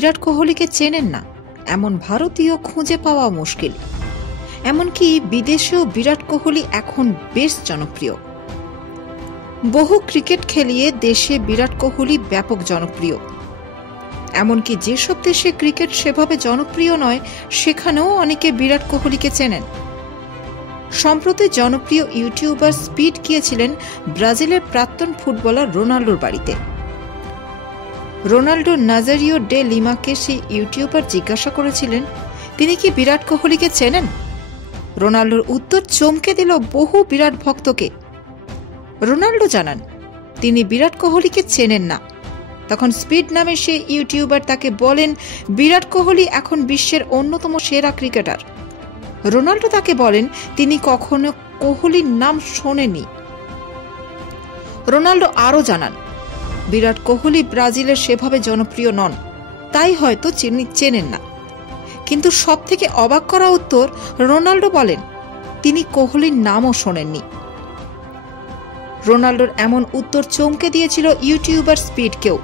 বিরাট কোহলিকে চেনেন না এমন ভারতীয় খুঁজে পাওয়া মুশকিল। এমনকি বিদেশেও বিরাট কোহলি এখন বেশ জনপ্রিয়। বহু ক্রিকেট খেলিয়ে দেশে বিরাট কোহলি ব্যাপক জনপ্রিয়। এমনকি যেসব দেশে ক্রিকেট সেভাবে জনপ্রিয় নয় সেখানেও অনেকে বিরাট কোহলিকে চেনেন। সম্প্রতি জনপ্রিয় ইউটিউবার স্পিড গিয়েছিলেন ব্রাজিলের প্রাক্তন ফুটবলার রোনাল্ডোর বাড়িতে। রোনাল্ডো নাজারিও ডে লিমাকে সেই ইউটিউবার জিজ্ঞাসা করেছিলেন তিনি কি বিরাট কোহলিকে চেনেন। রোনাল্ডোর উত্তর চমকে দিল বহু বিরাট ভক্তকে। রোনাল্ডো জানান তিনি বিরাট কোহলিকে চেনেন না। তখন স্পিড নামে সে ইউটিউবার তাকে বলেন বিরাট কোহলি এখন বিশ্বের অন্যতম সেরা ক্রিকেটার। রোনাল্ডো তাকে বলেন তিনি কখনো কোহলির নাম শোনেননি। রোনাল্ডো আরও জানান বিরাট কোহলি ব্রাজিলের সেভাবে জনপ্রিয় নন, তাই হয়তো চেনেন না। কিন্তু সবথেকে অবাক করা উত্তর, রোনাল্ডো বলেন তিনি কোহলির নামও শোনেননি। রোনাল্ডোর এমন উত্তর চমকে দিয়েছিল ইউটিউবার স্পিডকেও।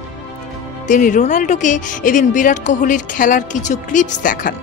তিনি রোনাল্ডোকে এদিন বিরাট কোহলির খেলার কিছু ক্লিপস দেখান।